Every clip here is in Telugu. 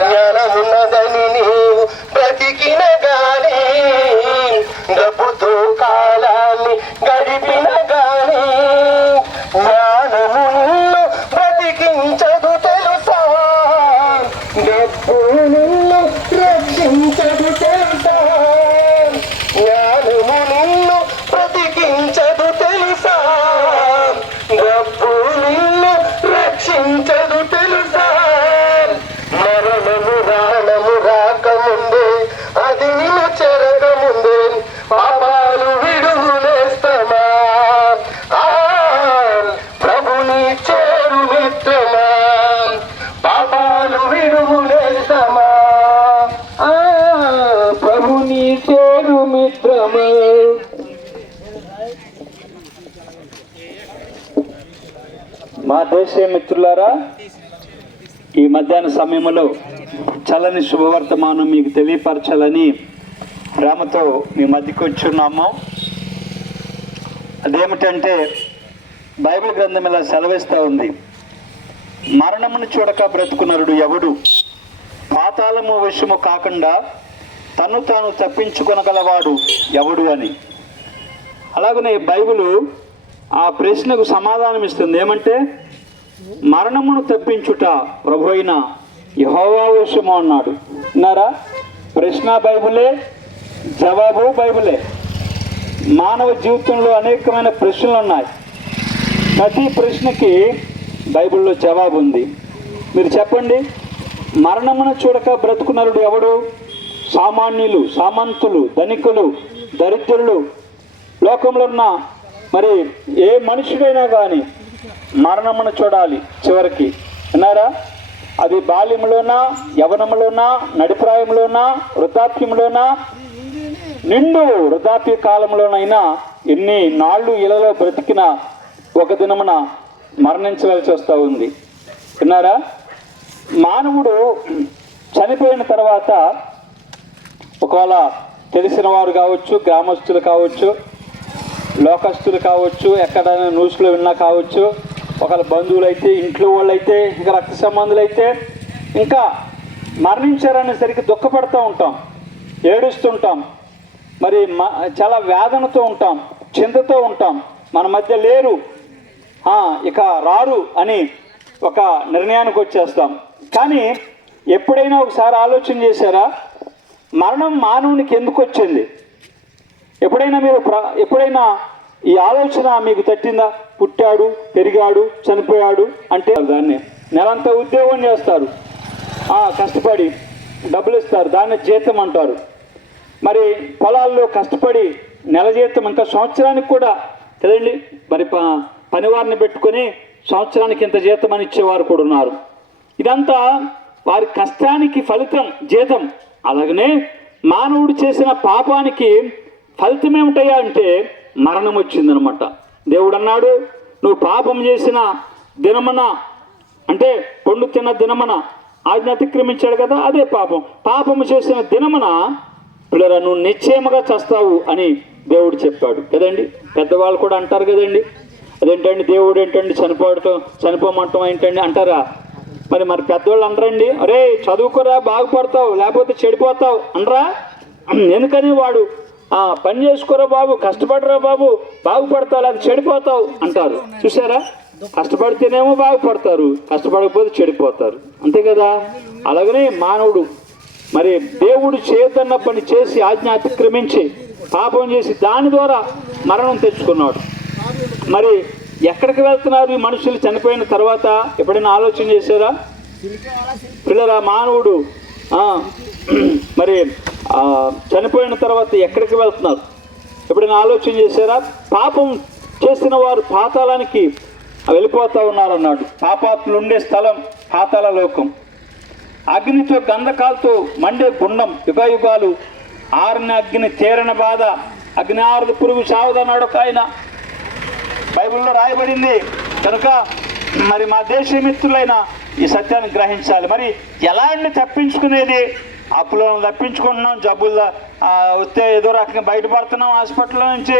يا رب మా మిత్రులారా ఈ మధ్యాహ్న సమయంలో చల్లని శుభవర్తమానం మీకు తెలియపరచాలని ప్రేమతో మీ మధ్యకి వచ్చున్నాము. అదేమిటంటే బైబిల్ గ్రంథం ఇలా సెలవిస్తూ ఉంది. మరణమును చూడక బ్రతుకునరుడు ఎవడు? పాతాళము విషము కాకుండా తను తాను తప్పించుకొనగలవాడు ఎవడు అని. అలాగనే బైబిల్ ఆ ప్రశ్నకు సమాధానం ఇస్తుంది ఏమంటే మరణమును తప్పించుట ప్రభు అయిన యహోవావశము అన్నాడు. విన్నారా? ప్రశ్న బైబిలే జవాబు బైబిలే. మానవ జీవితంలో అనేకమైన ప్రశ్నలు ఉన్నాయి ప్రతి ప్రశ్నకి బైబిల్లో జవాబు ఉంది. మీరు చెప్పండి మరణమును చూడక బ్రతుకునరుడు ఎవడు? సామాన్యులు సామంతులు ధనికులు దరిద్రులు. లోకంలో ఉన్న మరి ఏ మనుషుడైనా కానీ మరణమును చూడాలి చివరికి. విన్నారా? అది బాల్యంలోనా యవనంలోనా నడిప్రాయంలోనా వృద్ధాప్యంలోనా నిండు వృద్ధాప్య కాలంలోనైనా ఎన్ని నాళ్ళు ఇళ్ళలో బ్రతికిన ఒక దినమున మరణించవలసి వస్తూ ఉంది. విన్నారా? మానవుడు చనిపోయిన తర్వాత ఒకవేళ తెలిసిన వారు కావచ్చు గ్రామస్తులు కావచ్చు లోకస్తులు కావచ్చు ఎక్కడైనా న్యూస్లో విన్నా కావచ్చు ఒకళ్ళ బంధువులు అయితే ఇంట్లో వాళ్ళైతే ఇంకా రక్త సంబంధులు అయితే ఇంకా మరణించారనేసరికి దుఃఖపడుతూ ఉంటాం ఏడుస్తుంటాం మరి మ- చాలా వేదనతో ఉంటాం చింతతో ఉంటాం మన మధ్య లేరు ఇక రారు అని ఒక నిర్ణయానికి వచ్చేస్తాం. కానీ ఎప్పుడైనా ఒకసారి ఆలోచన చేశారా మరణం మానవునికి ఎందుకు వచ్చింది? ఎప్పుడైనా మీరు ప్ర- ఎప్పుడైనా ఈ ఆలోచన మీకు తట్టిందా? పుట్టాడు పెరిగాడు చనిపోయాడు అంటే దాన్ని నెలంతా ఉద్యోగం చేస్తారు. కష్టపడి డబ్బులు ఇస్తారు దాన్ని జీతం అంటారు. మరి పొలాల్లో కష్టపడి నెల జీతం ఇంకా సంవత్సరానికి కూడా కదండి? మరి ప పనివారిని పెట్టుకొని సంవత్సరానికి ఇంత జీతం అని ఇచ్చేవారు కూడా ఉన్నారు. ఇదంతా వారి కష్టానికి ఫలితం జీతం. అలాగనే మానవుడు చేసిన పాపానికి ఫలితం ఏమిటయ్యా అంటే మరణం వచ్చిందనమాట దేవుడు అన్నాడు నువ్వు పాపం చేసిన దినమన అంటే పండు తిన్న దినమన ఆజ్ఞ అతిక్రమించాడు కదా అదే పాపం. పాపము చేసిన దినమన పిల్లరా నువ్వు నిశ్చయముగా చస్తావు అని దేవుడు చెప్పాడు. కదండి? పెద్దవాళ్ళు కూడా అంటారు కదండి. అదేంటండి దేవుడు ఏంటండి చనిపోవటం చనిపోమంటాం ఏంటండి? అంటారా? మరి మరి పెద్దవాళ్ళు అనరండి. అరే చదువుకోరా బాగుపడతావు లేకపోతే చెడిపోతావు అనరా? ఎందుకని వాడు పని చేసుకోరా బాబు కష్టపడరా బాబు బాగుపడతావు లేదా చెడిపోతావు అంటారు. చూసారా కష్టపడితేనేమో బాగుపడతారు కష్టపడకపోతే చెడిపోతారు. అంతే కదా? అలాగనే మానవుడు మరి దేవుడు చేయదన్న పని చేసి ఆజ్ఞ అతిక్రమించి పాపం చేసి దాని ద్వారా మరణం తెచ్చుకున్నాడు. మరి ఎక్కడికి వెళ్తున్నారు ఈ మనుషులు? చనిపోయిన తర్వాత ఎప్పుడైనా ఆలోచన చేశారా? పిల్లరా మానవుడు మరి చనిపోయిన తర్వాత ఎక్కడికి వెళ్తున్నారు? ఎప్పుడైనా ఆలోచన చేశారా? పాపం చేసిన వారు పాతాళానికి వెళ్ళిపోతూ ఉన్నారన్నాడు. పాపాత్ములు ఉండే స్థలం పాతాళ లోకం. అగ్నితో గంధకాలతో మండే గుండం యుగ యుగాలు ఆరిన అగ్ని తీరని బాధ అగ్ని ఆరుడు పురుగు సావదన్నాడు ఒక ఆయన. బైబిల్లో రాయబడింది కనుక మరి మా దేశ మిత్రులైన ఈ సత్యాన్ని గ్రహించాలి. మరి ఎలా తప్పించుకునేది? అప్పులను తప్పించుకుంటున్నాం జబ్బులు వస్తే ఏదో రకంగా బయటపడుతున్నాం హాస్పిటల్ నుంచి.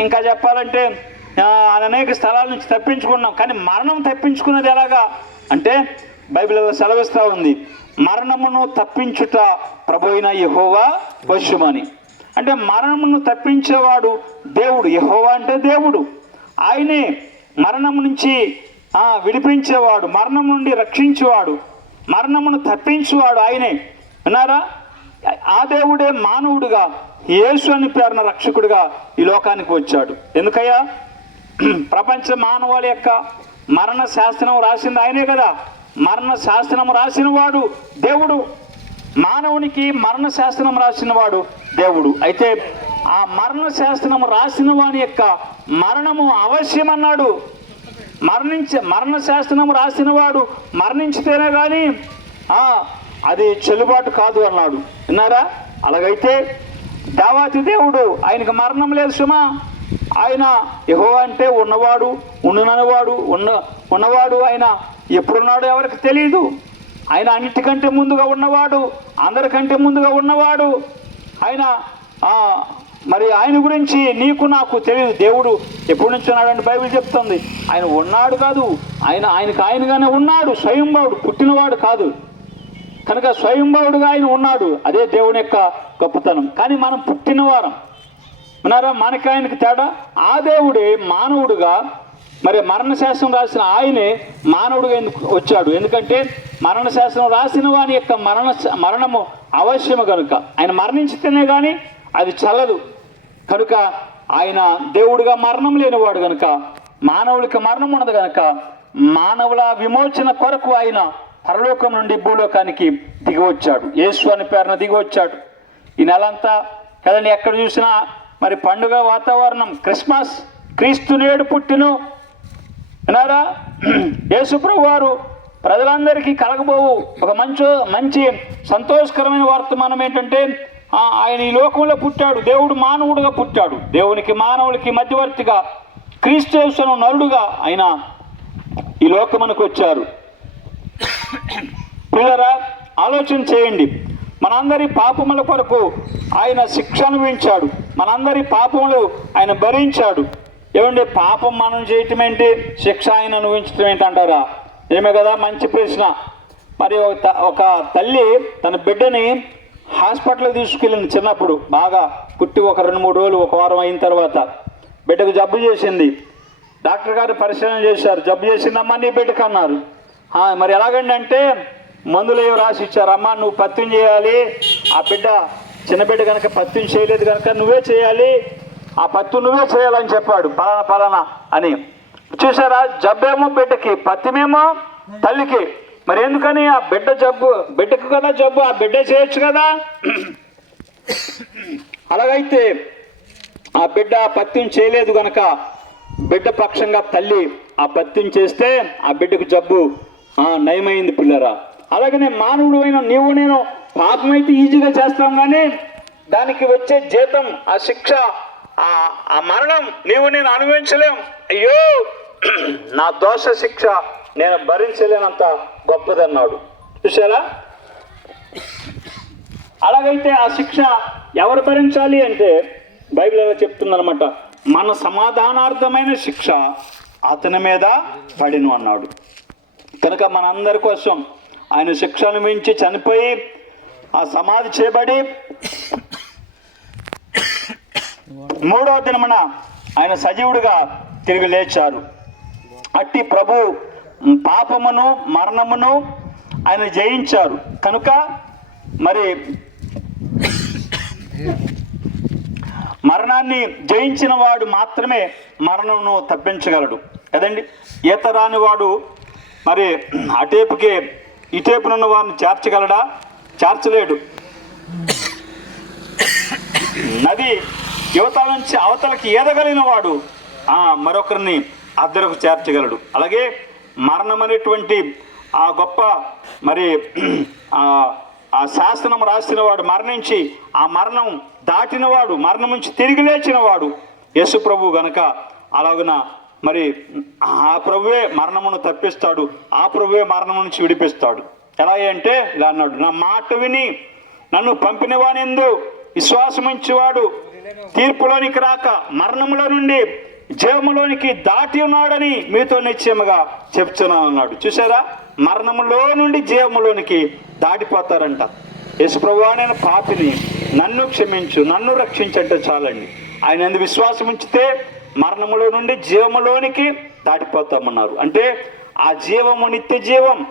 ఇంకా చెప్పాలంటే అనేక స్థలాల నుంచి తప్పించుకుంటున్నాం కానీ మరణం తప్పించుకునేది ఎలాగా? అంటే బైబిల్ సెలవిస్తూ ఉంది మరణమును తప్పించుట ప్రభోయిన యహోవా వశమని అంటే మరణమును తప్పించేవాడు దేవుడు యహోవా అంటే దేవుడు. ఆయనే మరణం నుంచి విడిపించేవాడు మరణం నుండి రక్షించేవాడు. మరణమును తప్పించేవాడు ఆయనే. విన్నారా? ఆ దేవుడే మానవుడిగా యేసు అని పేరున రక్షకుడిగా ఈ లోకానికి వచ్చాడు. ఎందుకయ్యా? ప్రపంచ మానవాళి యొక్క మరణ శాస్త్రం రాసింది ఆయనే కదా. మరణ శాస్త్రం రాసిన వాడు దేవుడు. మానవునికి మరణ శాస్త్రం రాసిన వాడు దేవుడు. అయితే ఆ మరణ శాస్త్రం రాసిన వాని యొక్క మరణము అవశ్యమన్నాడు. మరణించ మరణ శాస్త్రం రాసిన వాడు మరణించితేనే కానీ అది చెల్లుబాటు కాదు అన్నాడు. విన్నారా? అలాగైతే దేవాతి దేవుడు ఆయనకు మరణం లేదు సుమా. ఆయన యహో అంటే ఉన్నవాడు ఉండుననివాడు ఉన్న ఉన్నవాడు ఆయన ఎప్పుడున్నాడో ఎవరికి తెలియదు ఆయన అన్నిటికంటే ముందుగా ఉన్నవాడు అందరికంటే ముందుగా ఉన్నవాడు. ఆయన మరి ఆయన గురించి నీకు నాకు తెలియదు దేవుడు ఎప్పటి నుంచి ఉన్నాడని బైబిల్ చెప్తుంది. ఆయన ఉన్నాడు కాదు. ఆయన ఆయనకు ఆయనగానే ఉన్నాడు. స్వయంభావుడు పుట్టినవాడు కాదు. కనుక స్వయంభావుడుగా ఆయన ఉన్నాడు. అదే దేవుని యొక్క గొప్పతనం. కానీ మనం పుట్టినవారం. ఉన్నారా మనకి ఆయనకి తేడా? ఆ దేవుడే మానవుడుగా మరి మరణశాస్త్రం రాసిన ఆయనే మానవుడుగా ఎందుకు వచ్చాడు? ఎందుకంటే మరణశాస్త్రం రాసిన వాని యొక్క మరణ మరణము అవశ్యము కనుక ఆయన మరణించితేనే కానీ అది చల్లదు. కనుక ఆయన దేవుడుగా మరణం లేనివాడు కనుక మానవుడికి మరణం ఉన్నది కనుక మానవుల విమోచన కొరకు ఆయన పరలోకం నుండి భూలోకానికి దిగివచ్చాడు. యేసు అని పేరున దిగివచ్చాడు. ఈ నెలంతా కదండి ఎక్కడ చూసినా మరి పండుగ వాతావరణం క్రిస్మస్ క్రీస్తు నేడు పుట్టిను. వినారా యేసుప్రభు వారు ప్రజలందరికీ కలగబోవు ఒక మంచి మంచి సంతోషకరమైన వర్తమానం ఏంటంటే ఆయన ఈ లోకంలో పుట్టాడు. దేవుడు మానవుడిగా పుట్టాడు. దేవునికి మానవుడికి మధ్యవర్తిగా క్రీస్తు నరుడుగా ఆయన ఈ లోకమునకు వచ్చారు. పిల్లరా ఆలోచన చేయండి. మనందరి పాపముల కొరకు ఆయన శిక్ష అనుభవించాడు మనందరి పాపములు ఆయన భరించాడు. ఏమండి పాపం మనం చేయటం ఏంటి? శిక్ష ఆయన అనుభవించటం ఏంటి అంటారా? ఏమే కదా మంచి ప్రశ్న. మరి ఒక తల్లి తన బిడ్డని హాస్పిటల్కి తీసుకెళ్ళింది చిన్నప్పుడు బాగా పుట్టి ఒక రెండు మూడు రోజులు ఒక వారం అయిన తర్వాత. బిడ్డకు జబ్బు చేసింది. డాక్టర్ గారు పరిశీలన చేశారు. జబ్బు చేసిందమ్మా నీ బిడ్డకు అన్నారు. మరి ఎలాగండి అంటే మందులు ఏవో రాసి ఇచ్చారు? అమ్మ నువ్వు పత్యం చేయాలి. ఆ బిడ్డ చిన్న బిడ్డ కనుక పత్యం చేయలేదు కనుక నువ్వే చేయాలి. ఆ పత్తి నువ్వే చేయాలని చెప్పాడు. పలానా పలానా అని. చూసారా జబ్బేమో బిడ్డకి పత్తిమేమో తల్లికి. మరి ఎందుకని ఆ బిడ్డ జబ్బు బిడ్డకు కదా జబ్బు ఆ బిడ్డ చేయొచ్చు కదా? అలాగైతే ఆ బిడ్డ పత్యం చేయలేదు గనక బిడ్డ పక్షంగా తల్లి ఆ పత్యం చేస్తే ఆ బిడ్డకు జబ్బు నయమైంది పిల్లరా. అలాగనే మానవుడు అయిన నీవు నేను పాపమైతే ఈజీగా చేస్తాం కానీ దానికి వచ్చే జీతం ఆ శిక్ష ఆ ఆ మరణం నీవు నేను అనుభవించలేం. అయ్యో! నా దోష శిక్ష నేను భరించలేనంత గొప్పదన్నాడు. చూసారా అలాగైతే ఆ శిక్ష ఎవరు భరించాలి అంటే బైబిల్ ఎలా చెప్తుందనమాట మన సమాధానార్థమైన శిక్ష అతని మీద పడిను అన్నాడు. కనుక మనందరి కోసం ఆయన శిక్షను మించి చనిపోయి ఆ సమాధి చేయబడి మూడవ దినమున ఆయన సజీవుడిగా తిరిగి లేచారు. అట్టి ప్రభు పాపమును మరణమును ఆయన జయించారు. కనుక మరి మరణాన్ని జయించిన వాడు మాత్రమే మరణమును తప్పించగలడు. కదండి? ఈత రాని వాడు మరి అటేపుకి ఇటేపునున్న వారిని చేర్చగలడా? చేర్చలేడు. నది యువతల నుంచి అవతలకి ఏదగలిగిన వాడు ఆ మరొకరిని అద్దరకు చేర్చగలడు. అలాగే మరణం అనేటువంటి ఆ గొప్ప మరి ఆ శాసనం రాసిన వాడు మరణించి ఆ మరణం దాటినవాడు మరణం నుంచి తిరిగి లేచిన వాడు యేసు ప్రభు గనక అలాగున మరి ఆ ప్రభువే మరణమును తప్పిస్తాడు ఆ ప్రభువే మరణం నుంచి విడిపిస్తాడు. ఎలా అంటే ఇలా అన్నాడు నా మాట విని నన్ను పంపినవానెందు విశ్వాసముంచేవాడు తీర్పులోనికి రాక మరణములో నుండి జీవములోనికి దాటి ఉన్నాడని మీతో నిశ్చయముగా చెప్తున్నాను అన్నాడు. చూసారా మరణములో నుండి జీవములోనికి దాటిపోతారంట. యేసుప్రభు నేను పాపిని. నన్ను క్షమించు నన్ను రక్షించంటే చాలండి. ఆయన ఎందు విశ్వాసం ఉంచితే మరణములో నుండి జీవములోనికి దాటిపోతామన్నారు. అంటే ఆ జీవము నిత్య జీవం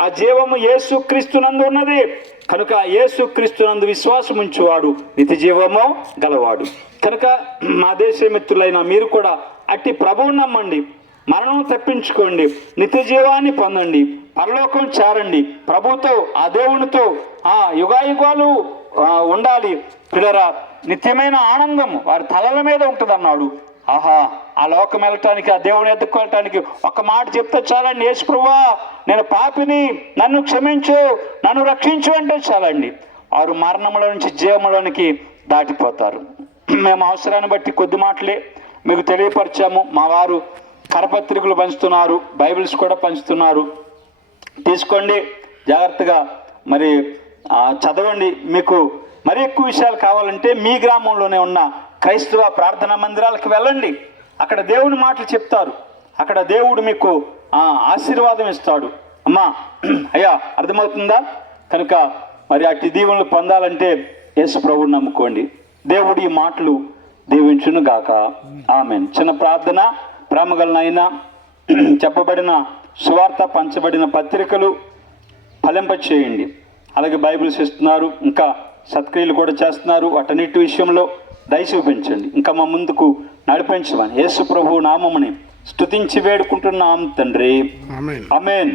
ఆ జీవము యేసు క్రీస్తునందు ఉన్నది. కనుక యేసు క్రీస్తునందు విశ్వాసం ఉంచువాడు నిత్య జీవము గలవాడు. కనుక మా దేశ మిత్రులైన మీరు కూడా అట్టి ప్రభువు నమ్మండి. మరణం తప్పించుకోండి. నిత్య జీవాన్ని పొందండి. పరలోకం చేరండి. ప్రభుతో ఆ దేవునితో ఆ యుగాయుగాలు ఉండాలి. పిల్లరా నిత్యమైన ఆనందం వారి తలల మీద ఉంటుంది అన్నాడు ఆహా ఆ లోకం వెళ్ళటానికి ఆ దేవుని ఎదుర్కోవటానికి ఒక మాట చెప్తే చాలండి యేసుప్రభా నేను పాపిని నన్ను క్షమించు నన్ను రక్షించు అంటే చాలండి. వారు మరణంలో నుంచి జీవంలోనికి దాటిపోతారు. మేము అవసరాన్ని బట్టి కొద్ది మాటలే మీకు తెలియపరిచాము. మా వారు కరపత్రికలు పంచుతున్నారు బైబిల్స్ కూడా పంచుతున్నారు. తీసుకోండి జాగ్రత్తగా మరి చదవండి. మీకు మరి ఎక్కువ విషయాలు కావాలంటే మీ గ్రామంలోనే ఉన్న క్రైస్తవ ప్రార్థనా మందిరాలకు వెళ్ళండి. అక్కడ దేవుని మాటలు చెప్తారు. అక్కడ దేవుడు మీకు ఆశీర్వాదం ఇస్తాడు. అమ్మా అయ్యా అర్థమవుతుందా? కనుక మరి అట్టి దీవెనలు పొందాలంటే యేసు ప్రభుని నమ్ముకోండి. దేవుడి ఈ మాటలు దీవించును గాక. ఆమె చిన్న ప్రార్థన ప్రేమగలనైనా చెప్పబడిన సువార్త పంచబడిన పత్రికలు ఫలింప చేయండి అలాగే బైబిల్స్ ఇస్తున్నారు ఇంకా సత్క్రియలు కూడా చేస్తున్నారు. వాటన్నిటి విషయంలో దయ చూపించండి. ఇంకా మా ముందుకు నడిపించమని యేసు ప్రభు నామముని స్తుతించి వేడుకుంటున్నాం తండ్రి. అమేన్